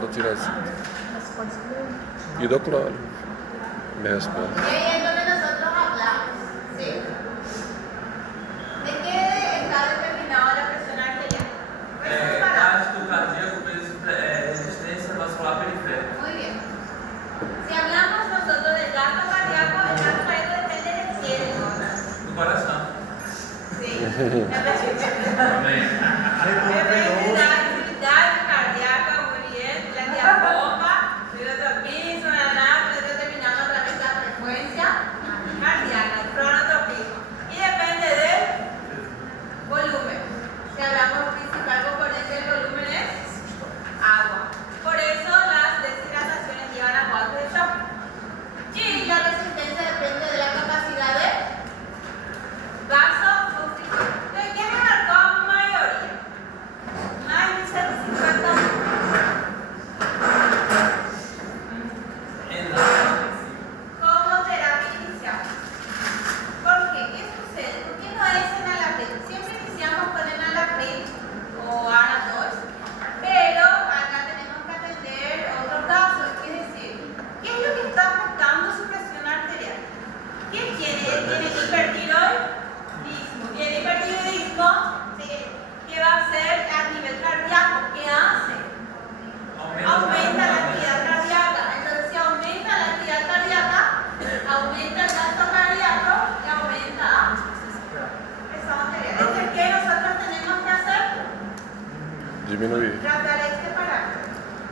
do tirocinho. E do cloro. Me responde. Y ahí es donde nosotros hablamos, ¿sí? ¿De qué está determinada la presión arterial? Gasto cardíaco vezes resistência vascular periférica. Muy bien. Si hablamos nosotros del gasto cardíaco, el gasto cardíaco depende de quién, Do coração. Sí. Amém. Depende de la actividad cardíaca, muy bien, la diafragma, el otro piso, la nave, determinando a través de la frecuencia cardíaca, el cronotropismo. Y depende del volumen. Si hablamos principal componente del volumen es agua. Por eso las deshidrataciones llevan a cuadros de shock. Y la resistencia depende de la capacidad de vasoconstrictor. ¿De qué me marcó mayoría? Más de 150. Como terapia inicial. ¿Por qué? ¿Qué sucede? ¿Por qué no es enalapril? Siempre iniciamos con enalapril o Ara2, pero acá tenemos que atender otro caso, es decir, ¿qué es lo que está afectando su presión arterial? ¿Qué tiene? ¿Tiene hipertiroidismo? ¿Tiene hipertiroidismo? Sí. ¿Qué va a hacer a nivel cardíaco? ¿Qué hace? Aumenta la actividad cardíaca. Entonces, si aumenta la actividad cardíaca, aumenta el gasto cardíaco y aumenta la presión arterial. Entonces, ¿qué nosotros tenemos que hacer? Diminuir. Tratar este parámetro.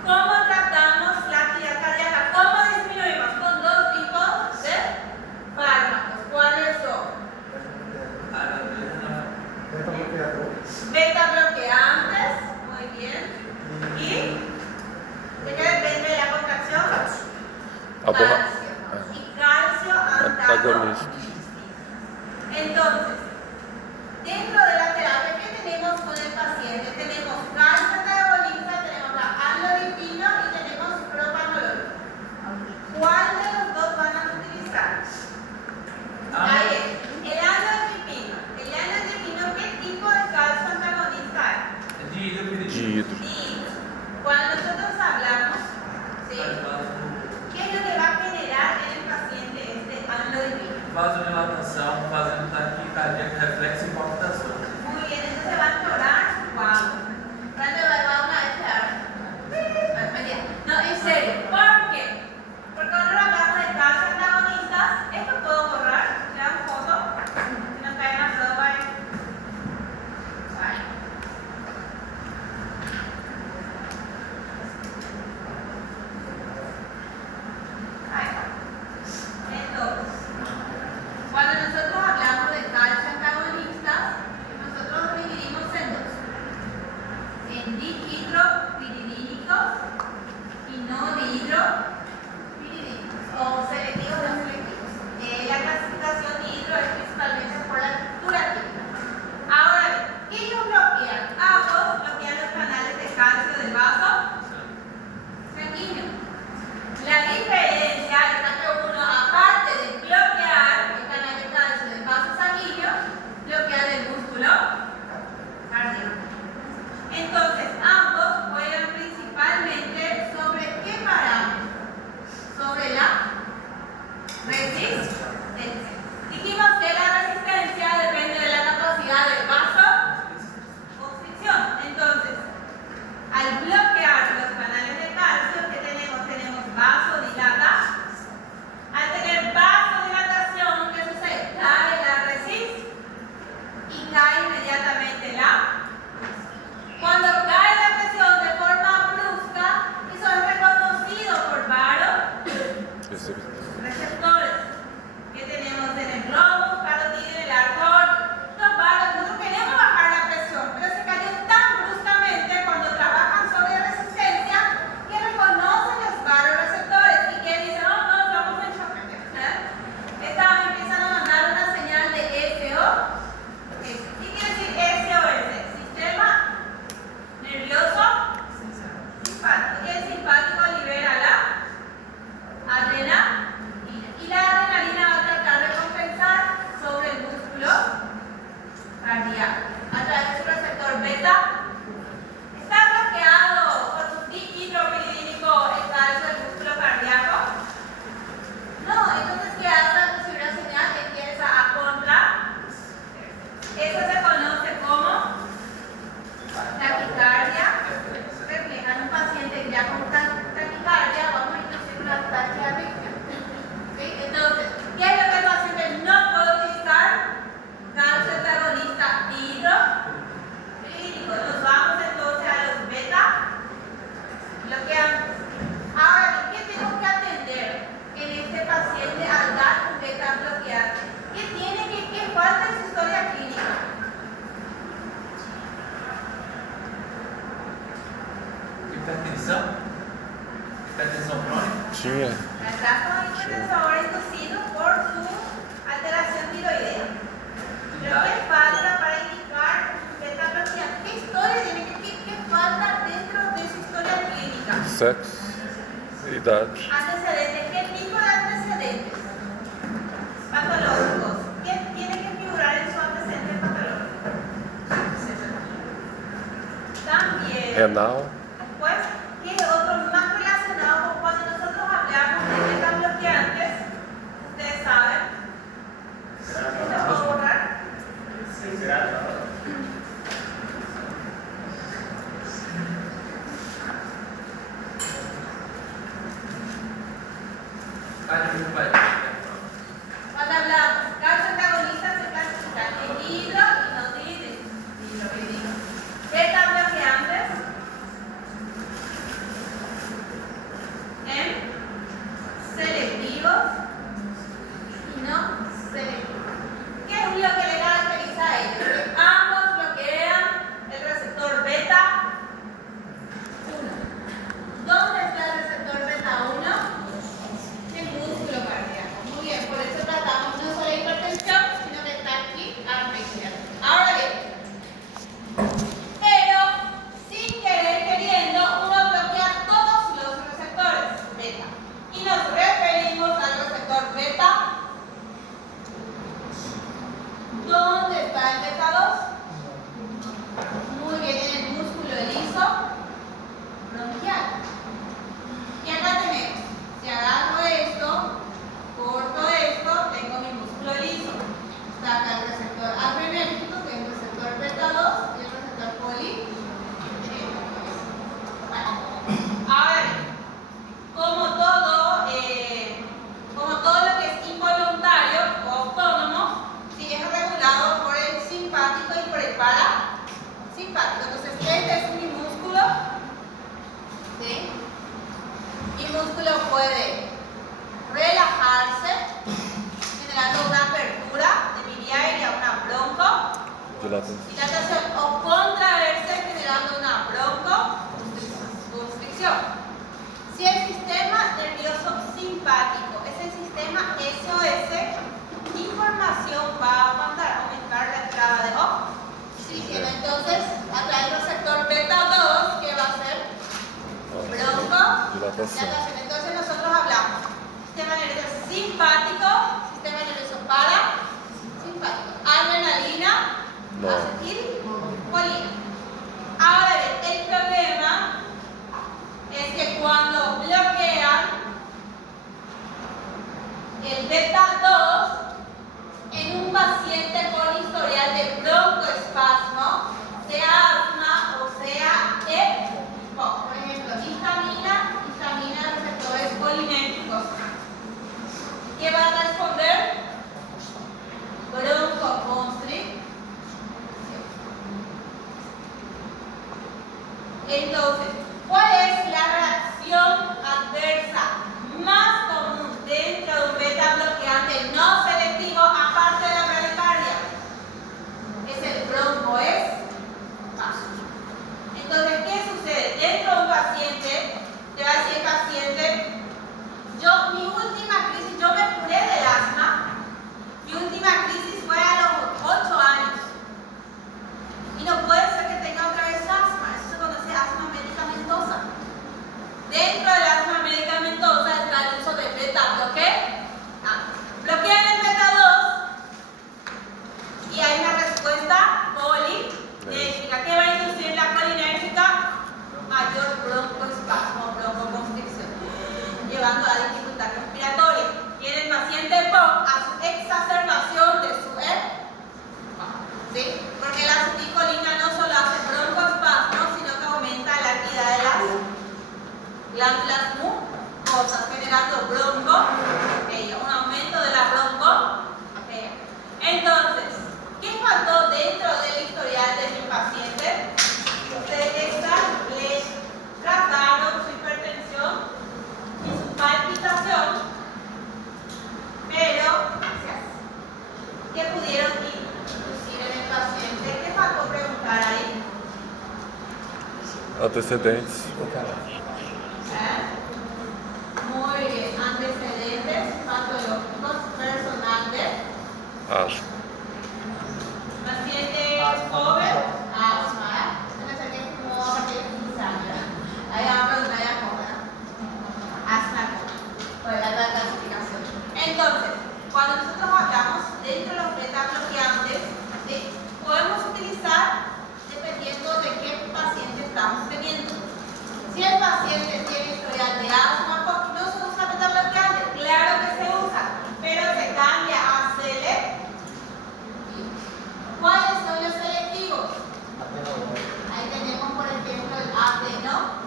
¿Cómo tratamos la actividad cardíaca? ¿Cómo disminuimos? Con dos tipos de fármacos. ¿Cuáles son? Beta bloqueantes, muy bien. ¿Y de qué depende de la contracción? Aborra- Calcio. Y calcio antagonista. Antagonista. Entonces, dentro de la terapia, ¿qué tenemos con el paciente? Tenemos calcio antagonista, tenemos la amlodipino y tenemos propanolol. ¿Cuál de los dos van a utilizar? Ahí es. El amlodipino. El amlodipino, ¿qué tipo de calcio antagonista es? Dihidro. Y cuando nosotros hablamos, ¿sí? ¿Qué es lo que va a generar en el paciente este amlodipino? Vasodilatação, fazendo taquicardia, reflexo e palpitação. Muy bien, entonces va a llorar cuando. ¿Cuándo vamos a echar? No, en serio. ¿Por qué? Porque cuando hablamos de calcio antagonistas, esto puedo borrar. Le dan foto. Si no caen las dos, vale. Vale. Ahí está. Entonces, cuando nosotros hablamos de calcio antagonistas, nosotros lo dividimos en dos. En hipertensão? Hipertensão crônica? Tinha. Está con hipertensión ahora inducido por su alteración tiroidea. Pero ¿qué falta para indicar beta bloqueante? ¿Qué historia tiene qué falta dentro de esa historia clínica? Sexo. Idade. Antecedentes. ¿Qué tipo de antecedentes patológicos? ¿Qué tiene que figurar en su antecedente patológico? También. Renal. Después, ¿qué otro más relacionado con cuando nosotros hablamos de beta bloqueantes? Ustedes saben. ¿Se puede borrar? Cuando hablamos, calcio antagonistas se clasifican en hidro y no hidro. Beta bloqueantes en selectivos y no selectivos. ¿Qué es lo que le caracteriza a ellos? Que ambos bloquean el receptor beta 1. ¿Dónde está el receptor beta 1? El músculo cardíaco. Muy bien, por eso tratamos no solo de hipertensión, sino que está aquí arriba. Ahora bien, pero sin querer queriendo, uno bloquea todos los receptores beta. Y nos referimos al receptor beta. ¿Dónde está el beta 2? Muy bien, en el músculo liso bronquial. Y acá tenemos, si agarro esto, corto esto, tengo mi músculo liso. Está acá el receptor adrenérgico, que es el receptor beta 2 y el receptor poli. Bueno, ahora bien, como todo lo que es involuntario o autónomo, sí es regulado por el simpático y por el parasimpático. Entonces, este es mi músculo, ¿sí? Mi músculo puede relajarse, generando una apertura de mi vía aérea, una dilatación, o contraerse, generando una broncoconstricción. Si el sistema nervioso simpático es el sistema SOS, ¿qué información va a mandar? Aumentar la entrada de oxígeno. Entonces, a través del receptor beta 2, ¿qué va a hacer? Bronco-dilatación. Entonces nosotros hablamos sistema nervioso simpático, sistema nervioso parasimpático, adrenalina, acetilcolina. Ahora bien, el problema es que cuando bloquean el beta 2 en un paciente con historial de broncoespasmo, sea asma o sea EPO, por ejemplo, histamina receptores colinérgicos, ¿qué va a responder? Broncoconstricción. Entonces, ¿cuál es la reacción adversa más común dentro de un beta bloqueante no selectivo, aparte de la bradicardia? Es el broncoespasmo. Entonces, ¿qué sucede? Dentro de un paciente, te va a decir el paciente, mi última crisis, yo me curé del asma, mi última crisis fue a los 8 años. Y no puede ser que tenga otra vez asma, eso se conoce asma medicamentosa. Dentro del asma medicamentosa está el uso de beta bloquean el beta 2 y hay una respuesta polinérgica. ¿Qué va a inducir la polinérgica? Mayor broncoespasmo, broncoconstricción, llevando a dificultad respiratoria. Y en el paciente POC a su exacerbación de su ¿sí? Porque la acetilcolina no solo hace broncoespasmo, sino que aumenta la actividad de las glándulas mucosas, generando bronco, un aumento de la bronco. Entonces, ¿qué faltó dentro del historial de mi paciente? Ustedes le trataron su hipertensión y su palpitación, pero ¿qué pudieron inducir en el paciente? ¿Qué faltó preguntar ahí? Antecedentes. asma. Paciente joven, asma. Entonces aquí como a partir de 15 años. Ahí vamos a preguntar ya cómo. Asma. Pues la clasificación. Entonces, cuando nosotros hablamos dentro de los beta bloqueantes, ¿sí? Podemos utilizar dependiendo de qué paciente estamos teniendo. Si el paciente tiene historial de asma, ¿no se usa beta bloqueante? Claro que se usa, pero se cambia a selectivo. ¿Cuáles son los selectivos? Ahí tenemos, por ejemplo, el atenolol.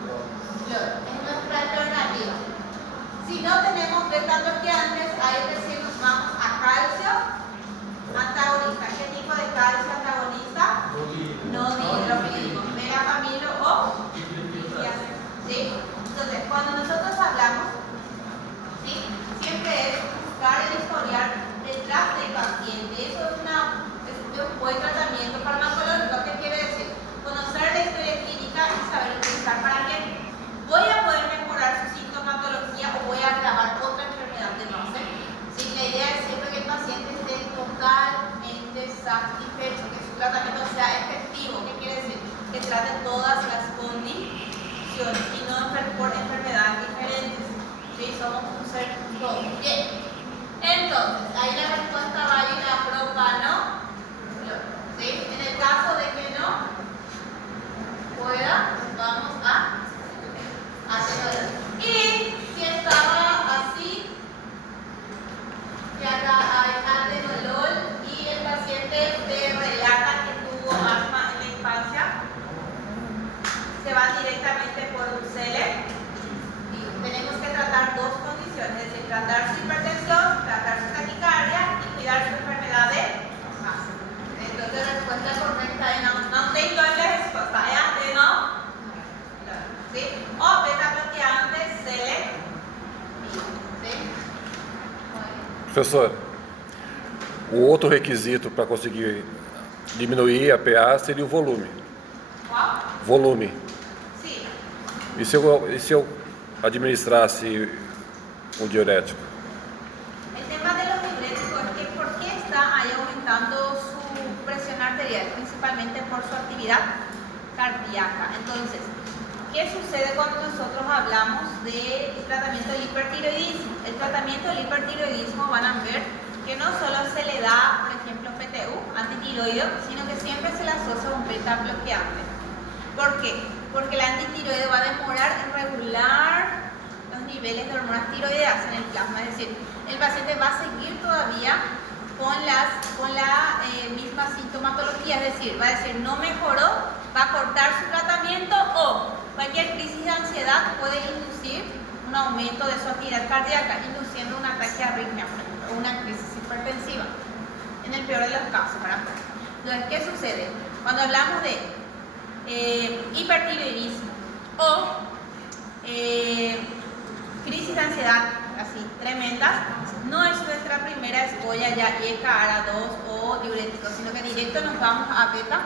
Es nuestra alternativa. Si no tenemos beta bloqueantes, ahí recién nos vamos a calcio antagonista. ¿Qué tipo de calcio antagonista? No dihidropírico, verapamilo o diazepam. ¿Sí? Entonces, cuando nosotros hablamos, ¿sí? Siempre es buscar el historial detrás del paciente. Eso es un buen tratamiento farmacológico. ¿Qué quiere decir? Conocer la historia clínica y saber utilizar para qué. ¿Voy a poder mejorar su sintomatología o voy a agravar otra enfermedad de base? ¿Sí? La idea es siempre que el paciente esté totalmente satisfecho, que su tratamiento sea efectivo. ¿Qué quiere decir? Que trate todas las condiciones y no por enfermedades diferentes. ¿Sí? Somos un ser todo. Bien. Entonces, ahí la respuesta va a ir a propanol. ¿Sí? En el caso de que no pueda, vamos a atenolol. Y si estaba así, que acá hay atenolol y el paciente te relata que tuvo asma en la infancia, se va directamente por un CELE. Y tenemos que tratar dos condiciones, es decir, tratar su hipertensión, tratar su taquicardia y cuidar su enfermedad de asma. Entonces, la respuesta correcta es no tengo la respuesta, es atenolol. ¿Sí? O beta bloqueante selectivo. ¿Sí? Professor, o outro requisito para conseguir diminuir a PA seria o volume. ¿Cuál? Volume. Sí. E se eu administrasse um diurético? El tema de los diuréticos es que ¿por qué está ahí aumentando su presión arterial? Principalmente por su actividad cardíaca. Entonces, ¿qué sucede cuando nosotros hablamos del tratamiento del hipertiroidismo? El tratamiento del hipertiroidismo van a ver que no solo se le da, por ejemplo, PTU, antitiroideo, sino que siempre se le asocia a un beta bloqueante. ¿Por qué? Porque el antitiroideo va a demorar en regular los niveles de hormonas tiroideas en el plasma. Es decir, el paciente va a seguir todavía con la misma sintomatología, es decir, va a decir no mejoró, va a cortar su tratamiento o cualquier crisis de ansiedad puede inducir un aumento de su actividad cardíaca, induciendo una taquiarritmia o una crisis hipertensiva, en el peor de los casos, ¿verdad? Entonces, ¿qué sucede? Cuando hablamos de hipertiroidismo o crisis de ansiedad así tremendas, no es nuestra primera escolla ya ECA-ARA2 o diurético, sino que directo nos vamos a beta.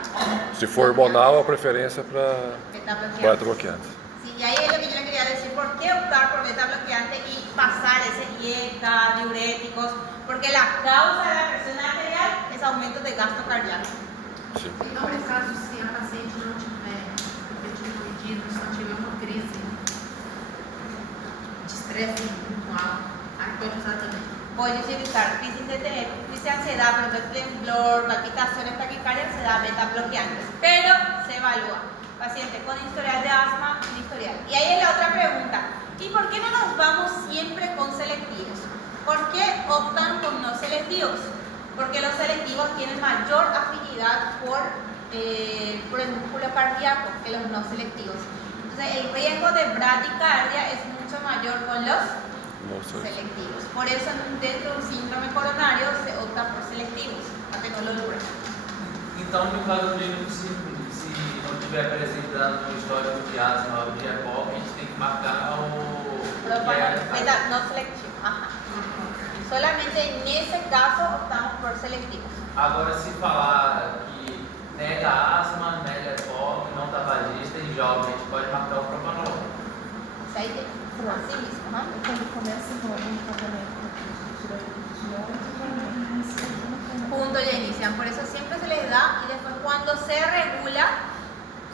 Se for hormonal, a preferência para beta bloqueante. Sí, y ahí es lo que yo le quería decir, ¿por qué optar por beta bloqueante y pasar ese IECA, diuréticos? Porque la causa de la presión arterial es aumento de gasto cardíaco. Sim. No caso, se a paciente não tiver hipertiroidismo, só tiver uma crise de estresse muito alto, aí pode usar também. Puede utilizar crisis de ansiedad, por ejemplo, temblor, palpitaciones, taquicardia, se da beta bloqueantes, pero se evalúa. Paciente con historial de asma, sin historial. Y ahí es la otra pregunta. ¿Y por qué no nos vamos siempre con selectivos? ¿Por qué optan por no selectivos? Porque los selectivos tienen mayor afinidad por el músculo cardíaco que los no selectivos. Entonces, el riesgo de bradicardia es mucho mayor con los selectivos. Por eso, dentro de un síndrome coronario se opta por selectivos, atenolol. Então, no caso clínico, se não estiver apresentando um histórico de asma ou de EPOC, a gente tem que marcar o Beta no selectivo. Ajá. Solamente en ese caso optamos por selectivos. Agora, se falar que nega asma, nega EPOC, não tabagista em jovem, a gente pode marcar o propanol. Isso aí tem assim mesmo, né? Quando começa o tratamento de tiroides de 11, punto ya inician. Por eso siempre se les da y después cuando se regula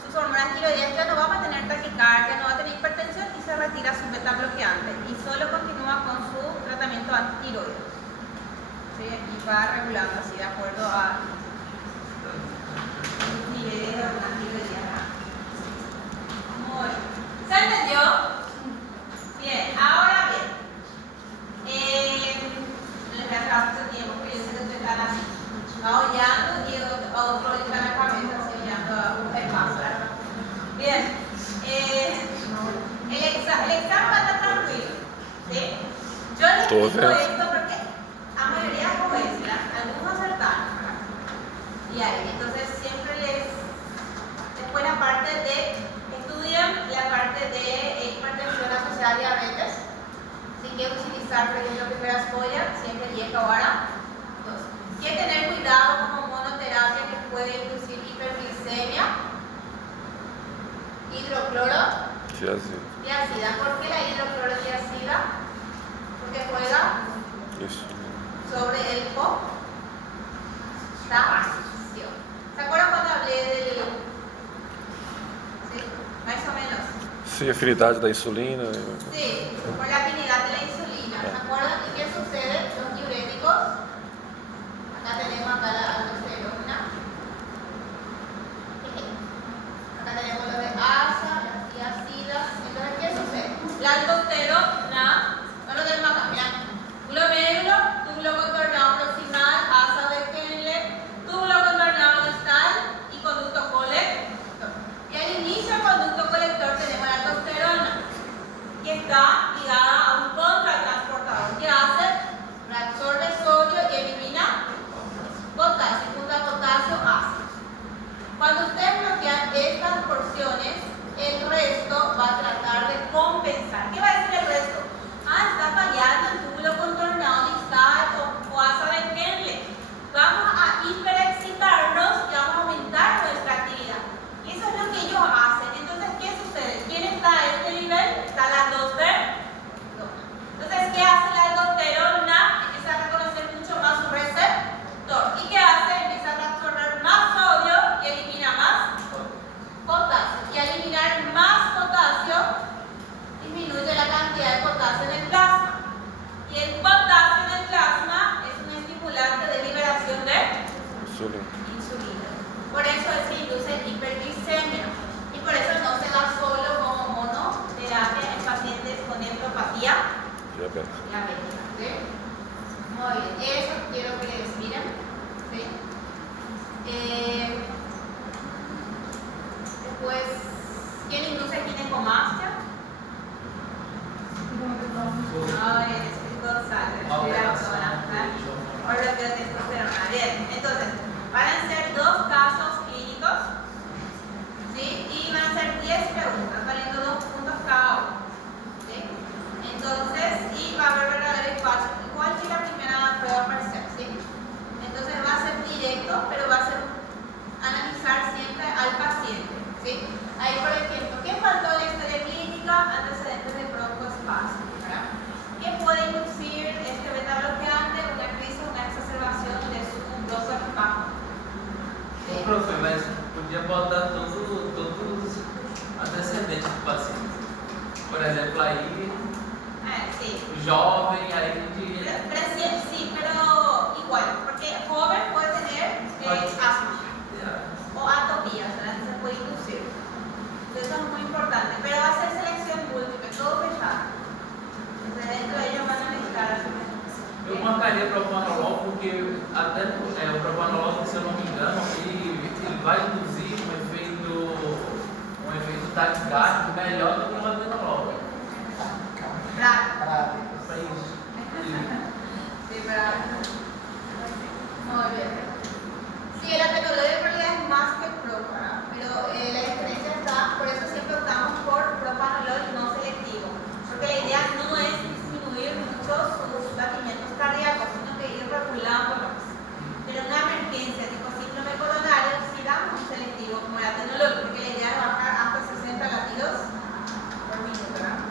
sus hormonas tiroideas ya no va a tener taquicardia, no va a tener hipertensión y se retira su beta bloqueante y solo continúa con su tratamiento antitiroideo. ¿Sí? Y va regulando así de acuerdo a los niveles de hormonas tiroideas. Muy bien. ¿Se entendió? Bien, ahora bien. No les voy a dejar mucho tiempo porque yo sé que ustedes están así. Aullando y otro está en la cabeza, así aullando el paso. Bien. El examen va a estar tranquilo. ¿Sí? Yo les explico esto porque a mayoría como es, algunos acertaron. Y ahí, entonces siempre después la parte de, estudian la parte de hipertensión asociada a diabetes. Si quieren utilizar, por ejemplo, primeras joyas, siempre llega ahora. Entonces, hay que tener cuidado como monoterapia que puede inducir hiperglicemia, hidrocloro y ácida. ¿Por qué la hidrocloro y ácida? Porque juega sobre el potasio. ¿Se acuerdan cuando hablé del... Sí, más o menos. Sí, afinidade da insulina. Sí, por la afinidad de la insulina. ¿Se acuerdan? ¿Y qué sucede? Los diuréticos. Acá tenemos acá la aldosterona. Acá tenemos los de asa y ácidas. Entonces, ¿qué sucede? La aldosterona, no lo tenemos acá, mirá. Glomérulo, túbulo contornado proximal, asa de Henle, túbulo contornado distal y conducto colector. Y al inicio del conducto colector tenemos la aldosterona, que está ligada a un contratransportador que hace, reabsorbe sodio y elimina potasio, junto a potasio ácido. Cuando ustedes bloquean estas porciones, el resto va a tratar de compensar. ¿Qué va a decir el resto? Está fallando el túbulo contornado distal o asa de Henle. Vamos a hiperexcitarnos y vamos a aumentar nuestra actividad. Y eso es lo que ellos hacen. Entonces, ¿qué sucede? ¿Quién está a este nivel? Está la aldosterona. Entonces, ¿qué hace la aldosterona? Empieza a reconocer mucho más su receptor. ¿Y qué hace? Empieza a absorber más sodio y elimina más potasio. Y al eliminar más potasio, disminuye la cantidad de potasio en el plasma. Y el potasio en el plasma es un estimulante de liberación de insulina. Por eso se induce hiperglicemia. Y por eso no se da solo como monoterapia en pacientes con nefropatía diabética. ¿Sí? Muy bien, eso quiero que les miren. ¿Sí? Después, ¿quién induce ginecomastia? González, por lo que testosterona. Bien, entonces, van a ser 2 casos clínicos, ¿sí? Y van a ser 10 preguntas, valiendo 2 puntos cada uno, ¿sí? Entonces, y va a haber verdadero espacio, igual que la primera prueba parcial, ¿sí? Entonces va a ser directo, pero va a ser analizar siempre al paciente, ¿sí? Ahí, por ejemplo, ¿qué faltó en la historia clínica? Antecedentes de broncoespasmo, ¿verdad? ¿Qué puede inducir este beta bloqueante? Una crisis, una exacerbación de su broncoespasmo. Ô, profe, mas podia botar todos os antecedentes do paciente. Por exemplo, aí, Sí. jovem, aí a gente... Sí, pero igual, porque joven puede tener asma o atopía, ¿verdad? Se puede inducir. Eso es muy importante, pero va a ser selección múltiple, todo fechado. Entonces dentro de ellos van a necesitar. Eu marcaria propanolol porque até o propanolol, se eu não me engano, ele vai induzir um efeito taquicárdico melhor do que o latenolol. Claro. Para isso. Sí, pero... Muy bien. Sí, el atenolol en realidad es más que pro, ¿verdad? Pero la diferencia está, por eso siempre optamos por propanolol no selectivo. Porque la idea no es disminuir mucho sus batimientos cardíacos, sino que ir regulándolos. Pero en una emergencia tipo síndrome coronario, sí damos un selectivo como el atenolol, porque la idea es bajar hasta 60 latidos por minuto, ¿verdad?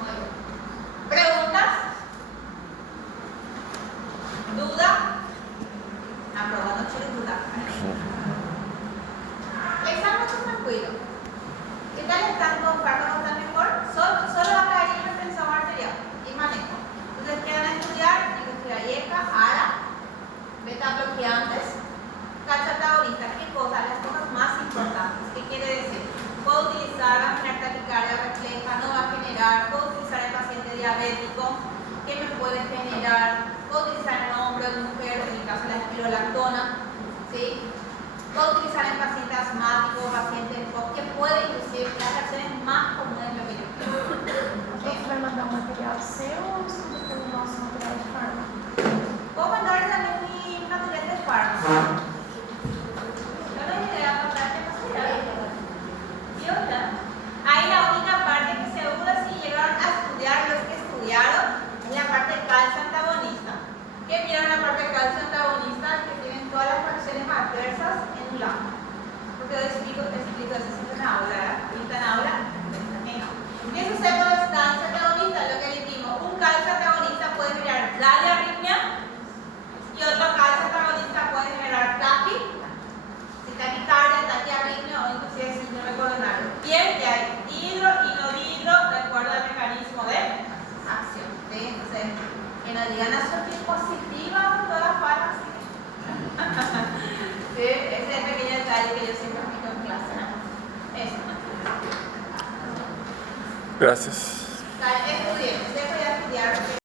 Muy bien. ¿Preguntas? ¿Duda? Aprobando chiriputa. Examen muy tranquilo. ¿Qué tal están con fármacos tan mejor? Solo va a caer hipertensión arterial y manejo. Entonces quedan a estudiar IECA, ARA, beta bloqueantes, calciatagonista. ¿Qué cosas? Las cosas más importantes. ¿Qué quiere decir? Puedo utilizar la taquicardia refleja, no va a generar. Puedo utilizar el paciente diabético, que me puede generar. Puedo utilizar en hombre o mujer, en el caso de la espirolactona, ¿sí? Puedo utilizar en pacientes asmáticos, pacientes POC, que puede inclusive las reacciones más comunes de lo que yo quiero. Você vai mandar um material seu ou estuda pelo nosso material de fármaco? Puedo mandar también mi material de fármaco. Yo no hay idea, mandar qué material. ¿Y otra? Ahí la única parte que seguro si llegaron a estudiar los que estudiaron es la parte de calcio antagonista. ¿Qué vieron la parte de calcio antagonista? Que tienen todas las reacciones adversas en un lado. Porque yo explico eso siempre en aula, ¿verdad? Ahorita en aula, ¿qué sucede con los calcio antagonistas? Lo que dijimos, un calcio antagonista puede generar arritmia y otro calcio antagonista puede generar taquicardia, taquiarritmia o inclusive síndrome coronario. Bien, ya hay hidro y no dihidro de acuerdo al mecanismo de acción. ¿Sí? Entonces, que nos digan a su dispositiva con todas las falas. Sí, ese es el pequeño detalle que yo siempre explico en clase. Eso. Gracias.